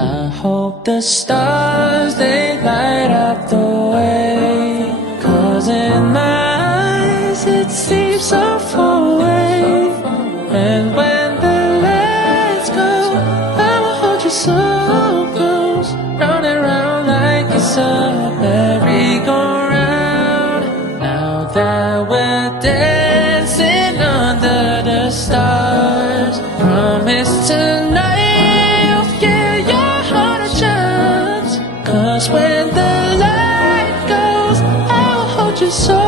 I hope the stars, they light up the way, 'cause in my eyes it seems so far away. And when the lights go, I will hold you so close, round and round like it's a merry-go-round. Now that we're dancing under the stars, promise tonight you'll give your heart a chance. 'Cause when the light goes, I will hold you so